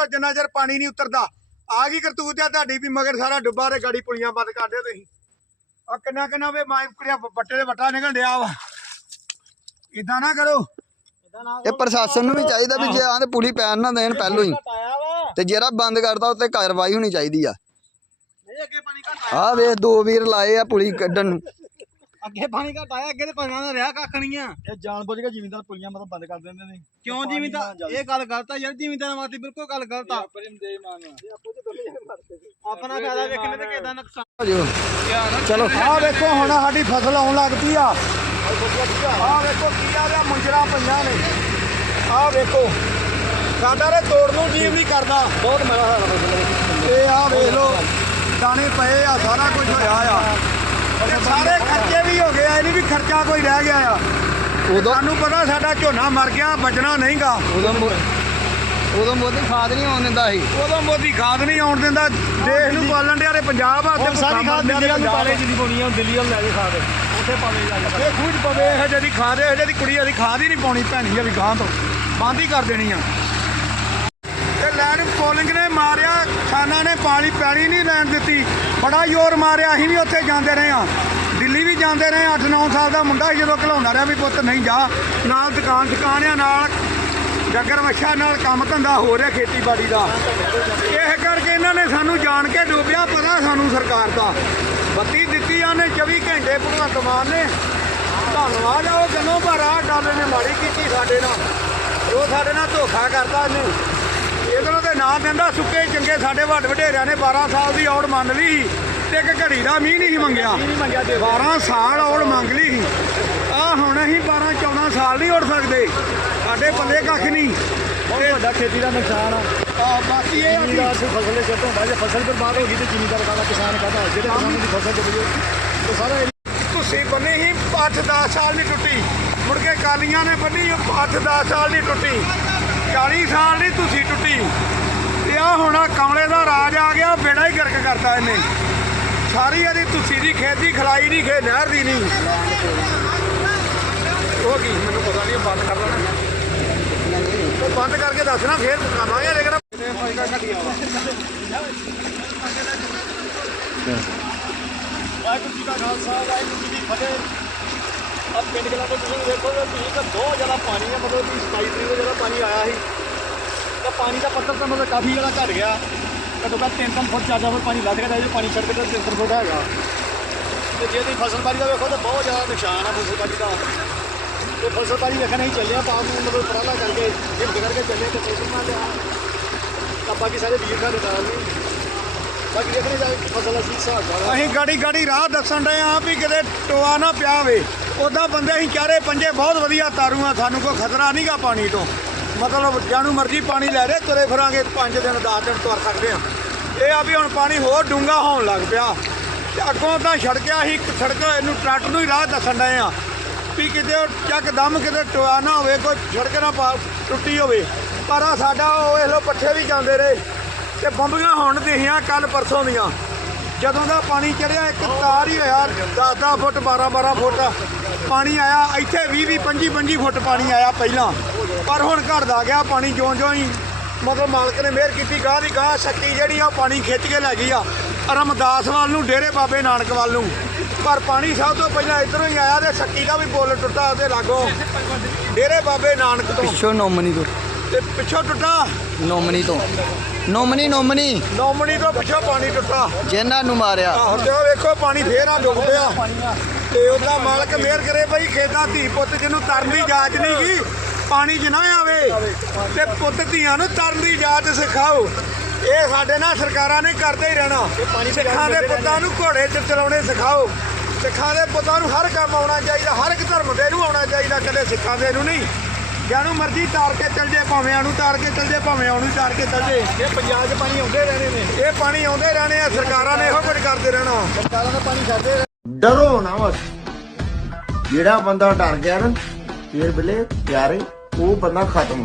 ਕਰੋ ਜਿੰਨਾ ਚਿਰ ਪਾਣੀ ਨਹੀਂ ਉਤਰਦਾ। ਆ ਗਈ ਕਰਤੂਤ ਆ ਤੁਹਾਡੀ ਵੀ ਮਗਰ ਸਾਰਾ ਡੁੱਬਾ ਤੇ ਗਾੜੀ ਪੁਲੀਆਂ ਬੰਦ ਕਰ ਦਿਓ ਤੁਸੀਂ। ਆ ਕਿੰਨਾ ਕਿੰਨਾ ਵੇ ਮਾਈ ਕੁੜੀਆਂ ਬੱਟੇ ਦੇ ਵੱਟਾ ਨਿਕਲ ਡਿਆ ਵਾ। ਇਦਾਂ ਨਾ ਕਰੋ। ਇਹ ਪ੍ਰਸ਼ਾਸਨ ਨੂੰ ਵੀ ਚਾਹੀਦਾ ਵੀ ਜੇ ਆਂਦੇ ਪੁਲੀ ਪੈਣ ਨਾ ਦੇਣ ਪਹਿਲੋਂ ਹੀ। ਤੇ ਜਿਹੜਾ ਬੰਦ ਕਰਦਾ ਉੱਤੇ ਕਾਰਵਾਈ ਹੋਣੀ ਚਾਹੀਦੀ ਆ। ਨਹੀਂ ਅੱਗੇ ਪਾਣੀ ਘਟ ਆਹ ਵੇ ਦੋ ਵੀਰ ਲਾਏ ਆ ਪੁਲੀ ਕੱਢਣ ਨੂੰ। ਅੱਗੇ ਪਾਣੀ ਘਟ ਆਇਆ ਅੱਗੇ ਤੇ ਪਾਣੀ ਦਾ ਰਿਹਾ ਕੱਖ ਨਹੀਂ ਆ। ਇਹ ਜਾਣ ਬੁੱਝ ਕੇ ਜ਼ਿਮੀਂਦਾਰ ਪੁਲੀਆਂ ਮਤਲਬ ਬੰਦ ਕਰ ਦਿੰਦੇ ਨੇ। ਕਿਉਂ ਜਿਮੀਦਾਰ? ਇਹ ਗੱਲ ਗਲਤ ਆ ਯਾਰ ਜਿਮੀਦਾਰ ਵਾਸਤੇ ਬਿਲਕੁਲ ਗੱਲ ਗਲਤ ਆ। ਪਰਿਮ ਦੇ ਮਾਨ ਆਪਣਾ ਫਾਇਦਾ ਵੇਖਣੇ ਤੇ ਕਿਹਦਾ ਨੁਕਸਾਨ ਜੋ ਚਲੋ ਆ ਵੇਖੋ ਹੁਣ ਸਾਡੀ ਫਸਲ ਆਉਣ ਲੱਗ ਪਈ ਆ। ਆ ਵੇਖੋ ਕੀ ਆ ਰਿਹਾ ਮੁੰਜਰਾ ਪਈਆਂ ਨੇ। ਆ ਵੇਖੋ। ਸਾਡਾ ਰੇ ਤੋੜ ਨੂੰ ਜੀਵ ਨਹੀਂ ਕਰਦਾ। ਬਹੁਤ ਮਾੜਾ ਹਾਲ ਹੈ ਫਸਲ ਤੇ ਆ ਵੇਖ ਲੋ ਦਾਣੇ ਪਏ ਆ ਸਾਰਾ ਕੁਝ ਹੋਇਆ ਆ। ਤੇ ਸਾਰੇ ਖਰਚੇ ਵੀ ਹੋ ਗਏ ਆ ਇਹ ਨਹੀਂ ਵੀ ਖਰਚਾ ਕੋਈ ਰਹਿ ਗਿਆ ਆ। ਉਦੋਂ ਸਾਨੂੰ ਪਤਾ ਸਾਡਾ ਝੋਨਾ ਮਰ ਗਿਆ ਬਚਣਾ ਨਹੀਂਗਾ। ਉਦੋਂ ਮੋ- ਉਦੋਂ ਮੋਦੀ ਖਾਦ ਨਹੀਂ ਆਉਣ ਦਿੰਦਾ ਸੀ। ਉਦੋਂ ਮੋਦੀ ਖਾਦ ਨਹੀਂ ਆਉਣ ਦਿੰਦਾ ਦੇਸ਼ ਨੂੰ ਪਾਲਣ ਦੇ ਆਰੇ ਪੰਜਾਬ ਆ ਹੁਣ ਸਾਰੀ ਖਾਦ ਦਿੱਲੀ ਨੂੰ ਪਾਲੇ ਇਹ ਜਿੰਨੀ ਪਾਉਣੀ ਆ ਦਿੱਲੀ ਵਾਲ ਲੈ ਕੇ ਖਾਦ। ਉੱਥੇ ਪਾਵੇ ਜਾ ਕੇ ਖੂਜ ਪਵੇ ਇਹ ਜਿਹਦੀ ਖਾਦ ਇਹ ਜਿਹਦੀ ਕੁੜੀ ਵਾਲੀ ਖਾਦ ਹੀ ਨਹੀਂ ਪਾਉਣੀ ਭੈਣੀ ਵਾਲੀ ਗਾਂ ਤੋਂ। ਬੰਦ ਹੀ ਕਰ ਦੇਣੀ ਆ। ਤੇ ਲੈਂਡ ਪੋਲਿੰਗ ਨੇ ਮਾਰਿਆ, ਖਾਨਾ ਨੇ ਪਾਣੀ ਪੈਣੀ ਨਹੀਂ ਲੈਣ ਦਿੱਤੀ। ਬੜਾ ਜ਼ੋਰ ਮਾਰਿਆ, ਅਸੀਂ ਵੀ ਉੱਥੇ ਜਾਂਦੇ ਰਹੇ ਆ ਦਿੱਲੀ ਵੀ ਜਾਂਦੇ ਰਹੇ 8-9 ਸਾਲ ਦਾ ਮੁੰਡਾ ਜਦੋਂ ਘਲਾਉਂਦਾ ਰਿਹਾ ਵੀ ਪੁੱਤ ਨਹੀਂ ਜਾ। ਨਾਲ ਦੁਕਾਨ ਦੁਕਾਨ ਆ ਨਾਲ, ਜੱਗਰ ਮੱਛਾ ਨਾਲ ਕੰਮ ਧੰਦਾ ਹੋ ਰਿਹਾ ਖੇਤੀਬਾੜੀ ਦਾ। ਇਹ ਕਰਕੇ ਇਹਨਾਂ ਨੇ ਸਾਨੂੰ ਜਾਣ ਕੇ ਡੋਬਿਆ, ਪਤਾ ਸਾਨੂੰ ਸਰਕਾਰ ਦਾ। ਬੱਤੀ ਦਿੱਤੀ ਆ ਨੇ 24 ਘੰਟੇ ਭਗਵੰਤ ਮਾਨ ਨੇ। ਧੰਨਵਾਦ ਆ ਉਹ ਗੱਲੋਂ ਪਰ ਆ ਡਾਲੇ ਨੇ ਮਾੜੀ ਕੀਤੀ ਸਾਡੇ ਨਾਲ। ਉਹ ਸਾਡੇ ਨਾਲ ਧੋਖਾ ਕਰਦਾ ਇਹਨੇ। ਨਾਂ ਦਿੰਦਾ ਸੁੱਕੇ ਚੰਗੇ ਸਾਡੇ ਵੱਡ ਵਡੇਰਿਆਂ ਨੇ 12 ਸਾਲ ਦੀ ਔੜ ਮੰਨ ਲਈ ਤੇ ਇੱਕ ਘੜੀ ਦਾ ਮੀਂਹ ਨਹੀਂ ਮੰਗਿਆ। ਨਹੀਂ ਮੰਗਿਆ ਦੇ 12 ਸਾਲ ਔੜ ਮੰਗ ਲਈ ਆ ਹੁਣ ਅਸੀਂ 12 14 ਸਾਲ ਨਹੀਂ ਉੜ ਸਕਦੇ। ਸਾਡੇ ਪੱਲੇ ਕੱਖ ਨਹੀਂ। ਬਹੁਤ ਵੱਡਾ ਖੇਤੀ ਦਾ ਨੁਕਸਾਨ ਆ। ਆ ਬਾਕੀ ਇਹ ਆ ਦੀ ਫਸਲ ਦੇ ਤੋਂ ਬਾਅਦ ਜੇ ਫਸਲ ਬਰਬਾਦ ਹੋ ਗਈ ਤੇ ਜ਼ਿਮੀਂਦਾਰ ਕਾਹਦਾ ਕਿਸਾਨ ਕਾਹਦਾ ਜਿਹੜੇ ਕਿਸਾਨ ਦੀ ਫਸਲ ਡੁੱਬ ਗਈ ਤੇ ਸਾਰਾ ਤੁਸੀਂ ਬੰਨੀ ਹੀ 8-10 ਸਾਲ ਨਹੀਂ ਟੁੱਟੀ। ਮੁੜ ਕੇ ਕਾਲੀਆਂ ਨੇ ਬੰਨੀ 8-10 ਸਾਲ ਨਹੀਂ ਟੁੱਟੀ। 40 ਸਾਲ ਨਹੀਂ ਤੁਸੀਂ ਟੁੱਟੀ। ਆ ਹੁਣ ਆਹ ਕਮਲੇ ਦਾ ਰਾਜ ਆ ਗਿਆ, ਬੇੜਾ ਹੀ ਗਰਕ ਕਰਤਾ ਇਹਨੇ। ਸਾਰੀ ਇਹਦੀ ਤੁਸੀਂ ਦੀ ਖੇਤੀ, ਖਲਾਈ ਨਹੀਂ ਖੇ, ਨਹਿਰ ਦੀ ਨਹੀਂ। ਉਹ ਕੀ, ਮੈਨੂੰ ਪਤਾ ਨਹੀਂ ਬੰਦ ਕਰ ਦੇਣਾ। ਬੰਦ ਕਰਕੇ ਦੱਸਣਾ ਫੇਰ ਖਾਵਾਂਗੇ ਲੇਕਿਨ ਵਾਹਿਗੁਰੂ ਜੀ ਦਾ ਖਾਲਸਾ, ਵਾਹਿਗੁਰੂ ਜੀ ਦੀ ਫਤਿਹ। ਆ ਪਿੰਡ ਗਲਾ ਤੋਂ ਤੁਸੀਂ ਦੇਖੋ ਤੁਸੀਂ ਤਾਂ ਬਹੁਤ ਜ਼ਿਆਦਾ ਪਾਣੀ ਹੈ ਮਤਲਬ ਕਿ 27 ਤਰੀਕ ਨੂੰ ਜਿਹੜਾ ਪਾਣੀ ਆਇਆ ਸੀ। ਤਾਂ ਪਾਣੀ ਦਾ ਪੱਧਰ ਤਾਂ ਮਤਲਬ ਕਾਫੀ ਜਿਹੜਾ ਘਟ ਗਿਆ। ਘੱਟੋ ਘੱਟ ਤਿੰਨ ਤਿੰਨ ਫੁੱਟ ਚਾਰ ਚਾਰ ਫੁੱਟ ਪਾਣੀ ਲੱਗ ਗਿਆ ਜੇ ਪਾਣੀ ਛੱਡ ਕੇ ਤਾਂ ਤਿੰਨ ਤਿੰਨ ਫੁੱਟ ਹੈਗਾ। ਤੇ ਜੇ ਤੁਸੀਂ ਫਸਲਬਾੜੀ ਦਾ ਵੇਖੋ ਤਾਂ ਬਹੁਤ ਜ਼ਿਆਦਾ ਨੁਕਸਾਨ ਆ ਫਸਲਬਾੜੀ ਦਾ। ਤੇ ਫਸਲਬਾੜੀ ਵੇਖਣ ਅਸੀਂ ਚੱਲਿਆ ਆ ਪਾਪ ਨੂੰ ਮਤਲਬ ਪਰਾਲਾ ਕਰਕੇ ਹਿੰਮਤ ਕਰਕੇ ਚੱਲੇ, ਤੇ ਫਸਲ ਨਾਲ ਤਾਂ ਬਾਕੀ ਸਾਰੇ ਵੀਰ ਸਾਡੇ ਨਾਲ ਨੇ। ਬਾਕੀ ਦੇਖਣੇ ਜਾ ਕੇ ਫਸਲ ਅਸੀਂ ਹਿਸਾਬ ਨਾਲ ਅਸੀਂ ਗਾੜੀ ਗਾੜੀ ਰਾਹ ਦੱਸਣ ਡਏ ਆ ਵੀ ਕਿਤੇ ਟੋਆ ਨਾ ਪਿਆ ਹੋਵੇ ਉਦਾਂ ਬੰਦੇ ਅਸੀਂ ਚਾਰੇ ਪੰਜੇ ਬਹੁਤ ਵਧੀਆ ਤਾਰੂ ਆ, ਸਾਨੂੰ ਕੋਈ ਖਤਰਾ ਨਹੀਂਗਾ ਪਾਣੀ ਤੋਂ। ਮਤਲਬ ਜਾਣੂ ਮਰਜ਼ੀ ਪਾਣੀ ਲੈ ਰਹੇ, ਤੁਰੇ ਫਿਰਾਂਗੇ 5 ਦਿਨ 10 ਦਿਨ ਤੁਰ ਸਕਦੇ ਆ ਇਹ ਆ ਵੀ ਹੁਣ ਪਾਣੀ ਹੋਰ ਡੂੰਘਾ ਹੋਣ ਲੱਗ ਪਿਆ। ਤੇ ਅੱਗੋਂ ਤਾਂ ਸੜਕਿਆ ਹੀ, ਸੜਕ ਇਹਨੂੰ ਟਰੱਕ ਨੂੰ ਹੀ ਰਾਹ ਦੱਸਣ ਡਏ ਆ ਵੀ ਕਿਤੇ ਉਹ ਚੱਕਦਮ ਕਿਤੇ ਟੋਆ ਨਾ ਹੋਵੇ, ਕੋਈ ਸੜਕ ਨਾ ਪਾ- ਟੁੱਟੀ ਹੋਵੇ। ਪਰ ਆ ਸਾਡਾ ਉਹ ਇਹ ਲੋ ਪੱਠੇ ਵੀ ਜਾਂਦੇ ਰਹੇ। ਤੇ ਬੰਬੀਆਂ ਹੁਣ ਦਿਖੀਆਂ ਕੱਲ ਪਰਸੋਂ ਦੀਆਂ। ਜਦੋਂ ਦਾ ਪਾਣੀ ਚੜਿਆ ਇੱਕ ਤਾਰ ਹੀ ਹੋਇਆ 10-10 ਫੁੱਟ 12-12 ਫੁੱਟ। ਪਾਣੀ ਆਇਆ ਇੱਥੇ 20-20 25-25 ਫੁੱਟ ਪਾਣੀ ਆਇਆ ਪਹਿਲਾਂ। ਪਰ ਹੁਣ ਘਟਦਾ ਗਿਆ ਪਾਣੀ ਜਿਉਂ-ਜਿਉਂ ਹੀ। ਮਤਲਬ ਮਾਲਕ ਨੇ ਮਿਹਰ ਕੀਤੀ ਗਾਹ ਦੀ ਗਾਹ ਸ਼ਕਤੀ ਜਿਹੜੀ ਆ ਪਾਣੀ ਖਿੱਚ ਕੇ ਲੈ ਗਈ ਆ। ਰਮਦਾਸ ਵੱਲ ਨੂੰ ਡੇਰੇ ਬਾਬੇ ਨਾਨਕ ਵੱਲ ਨੂੰ। ਪਰ ਪਾਣੀ ਸਭ ਤੋਂ ਪਹਿਲਾਂ ਇਧਰੋਂ ਹੀ ਆਇਆ ਤੇ ਸ਼ੱਕੀ ਦਾ ਵੀ ਪੁੱਲ ਟੁੱਟਾ ਉਹਦੇ ਲਾਗੋਂ। ਡੇਰੇ ਬਾਬੇ ਨਾਨਕ ਤੋਂ। ਪਿੱਛੋਂ ਨੋਮਨੀ ਤੋਂ। ਤੇ ਪਿੱਛੋਂ ਟੁੱਟਾ। ਨੋਮਨੀ ਤੋਂ। Nominee nominee. ਨੌਮਣੀ ਤੋਂ ਪਿੱਛੋਂ ਪਾਣੀ ਟੁੱਟਾ। ਜਿਨ੍ਹਾਂ ਨੂੰ ਮਾਰਿਆ। ਆਹੋ ਤੇ ਉਹ ਵੇਖੋ ਪਾਣੀ ਫੇਰ ਆ ਡੁੱਬ ਪਿਆ। ਤੇ ਉਹਦਾ ਮਾਲਕ ਮਿਹਰ ਕਰੇ ਬਈ ਖੇਤਾਂ ਧੀ ਪੁੱਤ ਜਿਹਨੂੰ ਤਰਨ ਦੀ ਜਾਚ ਨਹੀਂ ਗਈ ਪਾਣੀ 'ਚ ਨਾ ਆਵੇ ਤੇ ਪੁੱਤ ਧੀਆਂ ਨੂੰ ਤਰਨ ਦੀ ਜਾਚ ਸਿਖਾਓ। ਇਹ ਸਾਡੇ ਨਾਲ ਸਰਕਾਰਾਂ ਨੇ ਕਰਦੇ ਹੀ ਰਹਿਣਾ। ਸਿੱਖਾਂ ਦੇ ਪੁੱਤਾਂ ਨੂੰ ਘੋੜੇ 'ਚ ਚਲਾਉਣੇ ਸਿਖਾਓ। ਸਿੱਖਾਂ ਦੇ ਪੁੱਤਾਂ ਨੂੰ ਹਰ ਕੰਮ ਆਉਣਾ ਚਾਹੀਦਾ ਹਰ ਇੱਕ ਧਰਮ ਦੇ ਨੂੰ ਆਉਣਾ ਚਾਹੀਦਾ ਕਦੇ ਸਿੱਖਾਂ ਦੇ ਨੂੰ ਨਹੀਂ। ਜਾਨੂੰ ਮਰਜ਼ੀ ਤਾਰ ਕੇ ਚੱਲ ਜੇ ਭਾਵੇਂ ਆਨੂੰ ਤਾਰ ਕੇ ਚੱਲ ਜੇ ਭਾਵੇਂ ਆਉਣੀ ਤਾਰ ਕੇ ਚੱਲ ਜੇ। ਇਹ ਪੰਜਾਬ 'ਚ ਪਾਣੀ ਆਉਂਦੇ ਰਹਿਣੇ ਨੇ। ਇਹ ਪਾਣੀ ਆਉਂਦੇ ਰਹਿਣੇ ਆ ਸਰਕਾਰਾਂ ਨੇ ਇਹੋ ਕੁਝ ਕਰਦੇ ਰਹਿਣਾ। ਸਰਕਾਰਾਂ ਦਾ ਪਾਣੀ ਛੱਡਦੇ ਡਰੋ ਨਾ ਬਸ। ਜਿਹੜਾ ਬੰਦਾ ਡਰ ਗਿਆ ਨਾ ਫੇਰ ਬਿਲੇ ਪਿਆਰੇ ਉਹ ਬੰਦਾ ਖਤਮ।